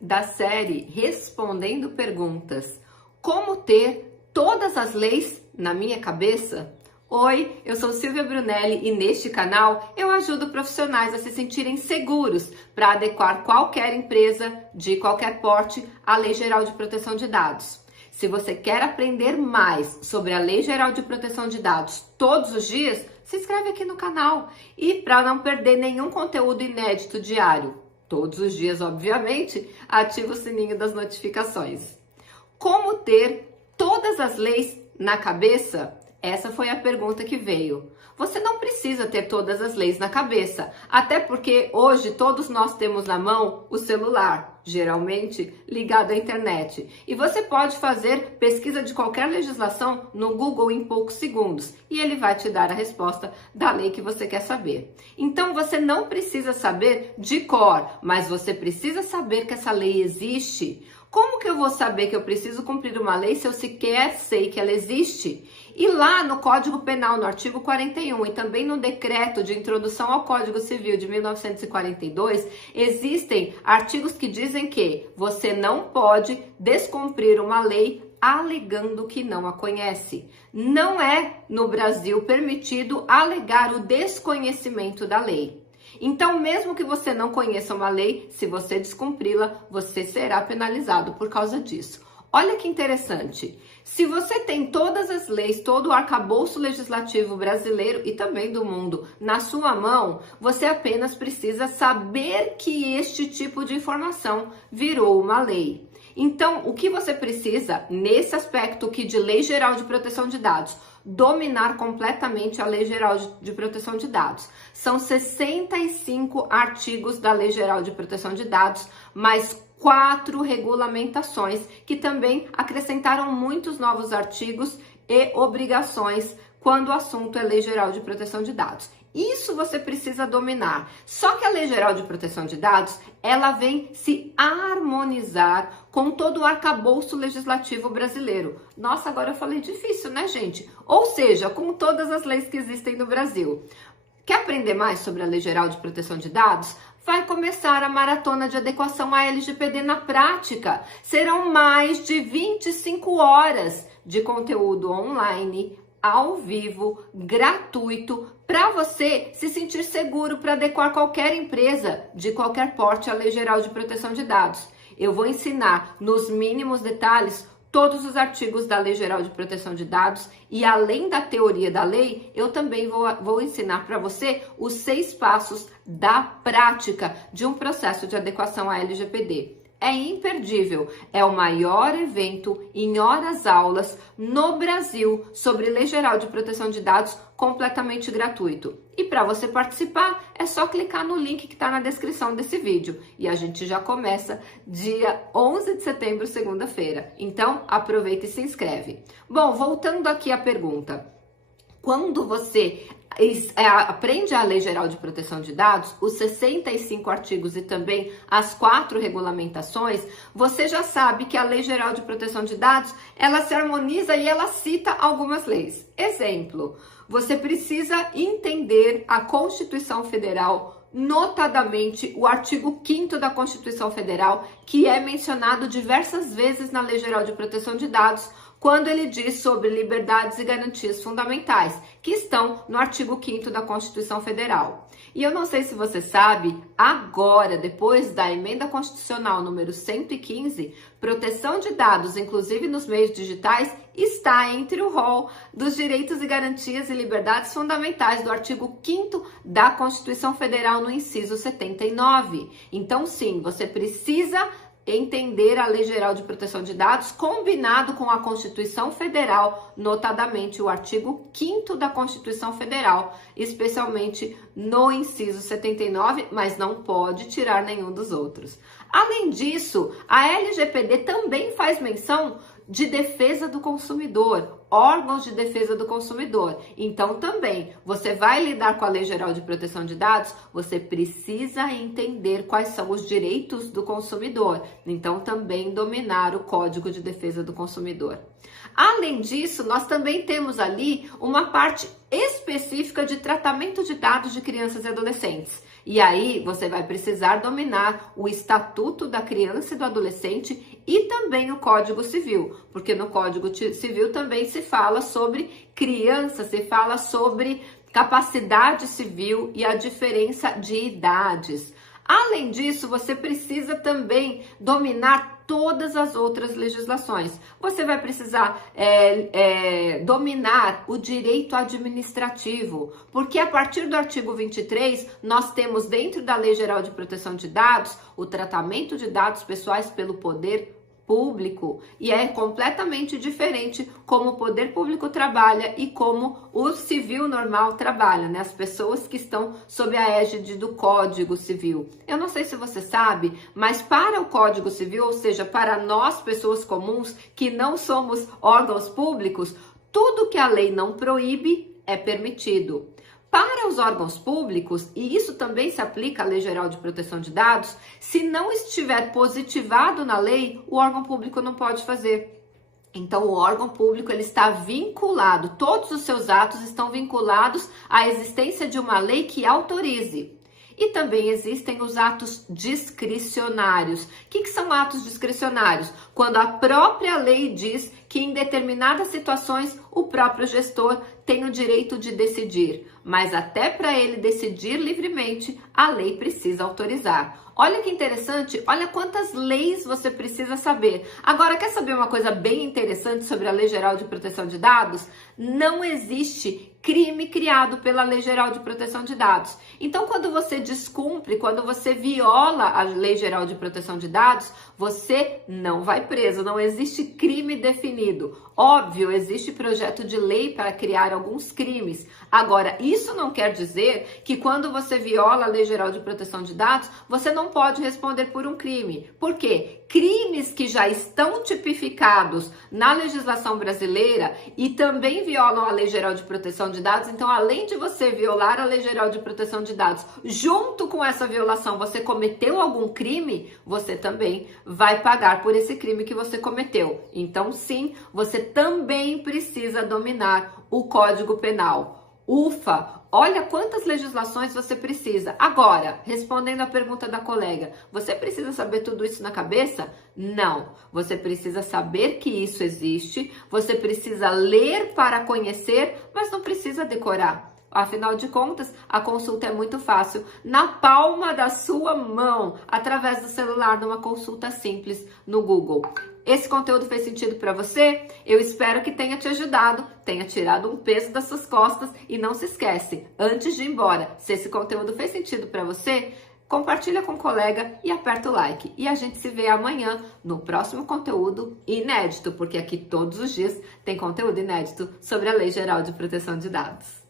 da série Respondendo Perguntas. Como ter todas as leis na minha cabeça? Oi, eu sou Silvia Brunelli e neste canal eu ajudo profissionais a se sentirem seguros para adequar qualquer empresa de qualquer porte à Lei Geral de Proteção de Dados. Se você quer aprender mais sobre a Lei Geral de Proteção de Dados todos os dias, se inscreve aqui no canal. E para não perder nenhum conteúdo inédito diário, todos os dias, obviamente, ativa o sininho das notificações. Como ter todas as leis na cabeça? Essa foi a pergunta que veio. Você não precisa ter todas as leis na cabeça, até porque hoje todos nós temos na mão o celular, geralmente ligado à internet. E você pode fazer pesquisa de qualquer legislação no Google em poucos segundos e ele vai te dar a resposta da lei que você quer saber. Então você não precisa saber de cor, mas você precisa saber que essa lei existe. Como que eu vou saber que eu preciso cumprir uma lei se eu sequer sei que ela existe? E lá no Código Penal, no artigo 41 e também no Decreto de Introdução ao Código Civil de 1942, existem artigos que dizem que você não pode descumprir uma lei alegando que não a conhece. Não é no Brasil permitido alegar o desconhecimento da lei. Então, mesmo que você não conheça uma lei, se você descumpri-la, você será penalizado por causa disso. Olha que interessante. Se você tem todas as leis, todo o arcabouço legislativo brasileiro e também do mundo na sua mão, você apenas precisa saber que este tipo de informação virou uma lei. Então, o que você precisa nesse aspecto aqui de Lei Geral de Proteção de Dados? Dominar completamente a Lei Geral de Proteção de Dados. São 65 artigos da Lei Geral de Proteção de Dados, mais 4 regulamentações que também acrescentaram muitos novos artigos e obrigações quando o assunto é Lei Geral de Proteção de Dados. Isso você precisa dominar. Só que a Lei Geral de Proteção de Dados, ela vem se harmonizar com todo o arcabouço legislativo brasileiro. Nossa, agora eu falei difícil, né, gente? Ou seja, com todas as leis que existem no Brasil. Quer aprender mais sobre a Lei Geral de Proteção de Dados? Vai começar a maratona de adequação à LGPD na prática. Serão mais de 25 horas de conteúdo online, ao vivo, gratuito, para você se sentir seguro para adequar qualquer empresa de qualquer porte à Lei Geral de Proteção de Dados. Eu vou ensinar nos mínimos detalhes todos os artigos da Lei Geral de Proteção de Dados e além da teoria da lei, eu também vou ensinar para você os 6 passos da prática de um processo de adequação à LGPD. É imperdível, é o maior evento em horas aulas no Brasil sobre Lei Geral de Proteção de Dados completamente gratuito. E para você participar, é só clicar no link que está na descrição desse vídeo. E a gente já começa dia 11 de setembro, segunda-feira. Então, aproveita e se inscreve. Bom, voltando aqui à pergunta. Quando você aprende a Lei Geral de Proteção de Dados, os 65 artigos e também as 4 regulamentações, você já sabe que a Lei Geral de Proteção de Dados, ela se harmoniza e ela cita algumas leis. Exemplo, você precisa entender a Constituição Federal, notadamente o artigo 5º da Constituição Federal, que é mencionado diversas vezes na Lei Geral de Proteção de Dados, quando ele diz sobre liberdades e garantias fundamentais, que estão no artigo 5º da Constituição Federal. E eu não sei se você sabe, agora, depois da emenda constitucional número 115, proteção de dados, inclusive nos meios digitais, está entre o rol dos direitos e garantias e liberdades fundamentais do artigo 5º da Constituição Federal no inciso 79. Então, sim, você precisa entender a Lei Geral de Proteção de Dados combinado com a Constituição Federal, notadamente o artigo 5º da Constituição Federal, especialmente no inciso 79, mas não pode tirar nenhum dos outros. Além disso, a LGPD também faz menção de defesa do consumidor, órgãos de defesa do consumidor. Então, também, você vai lidar com a Lei Geral de Proteção de Dados, você precisa entender quais são os direitos do consumidor. Então, também dominar o Código de Defesa do Consumidor. Além disso, nós também temos ali uma parte específica de tratamento de dados de crianças e adolescentes. E aí você vai precisar dominar o Estatuto da Criança e do Adolescente e também o Código Civil, porque no Código Civil também se fala sobre criança, se fala sobre capacidade civil e a diferença de idades. Além disso, você precisa também dominar todas as outras legislações. Você vai precisar dominar o direito administrativo, porque a partir do artigo 23, nós temos dentro da Lei Geral de Proteção de Dados o tratamento de dados pessoais pelo poder público, e é completamente diferente como o poder público trabalha e como o civil normal trabalha, né? As pessoas que estão sob a égide do Código Civil. Eu não sei se você sabe, mas para o Código Civil, ou seja, para nós, pessoas comuns, que não somos órgãos públicos, tudo que a lei não proíbe é permitido. Para os órgãos públicos, e isso também se aplica à Lei Geral de Proteção de Dados, se não estiver positivado na lei, o órgão público não pode fazer. Então, o órgão público ele está vinculado, todos os seus atos estão vinculados à existência de uma lei que autorize. E também existem os atos discricionários. O que são atos discricionários? Quando a própria lei diz que em determinadas situações o próprio gestor tem o direito de decidir, mas até para ele decidir livremente, a lei precisa autorizar. Olha que interessante, olha quantas leis você precisa saber. Agora, quer saber uma coisa bem interessante sobre a Lei Geral de Proteção de Dados? Não existe crime criado pela Lei Geral de Proteção de Dados. Então, quando você descumpre, quando você viola a Lei Geral de Proteção de Dados, você não vai preso, não existe crime definido. Óbvio, existe projeto de lei para criar alguns crimes. Agora, isso não quer dizer que quando você viola a Lei Geral de Proteção de Dados, você não pode responder por um crime. Por quê? Crimes que já estão tipificados na legislação brasileira e também violam a Lei Geral de Proteção de Dados, então além de você violar a Lei Geral de Proteção de Dados, junto com essa violação você cometeu algum crime, você também vai pagar por esse crime que você cometeu. Então sim, você também precisa dominar o Código Penal. Ufa! Olha quantas legislações você precisa. Agora, respondendo à pergunta da colega, você precisa saber tudo isso na cabeça? Não. Você precisa saber que isso existe, você precisa ler para conhecer, mas não precisa decorar. Afinal de contas, a consulta é muito fácil, na palma da sua mão, através do celular, numa consulta simples no Google. Esse conteúdo fez sentido para você? Eu espero que tenha te ajudado, tenha tirado um peso das suas costas e não se esquece, antes de ir embora, se esse conteúdo fez sentido para você, compartilha com um colega e aperta o like. E a gente se vê amanhã no próximo conteúdo inédito, porque aqui todos os dias tem conteúdo inédito sobre a Lei Geral de Proteção de Dados.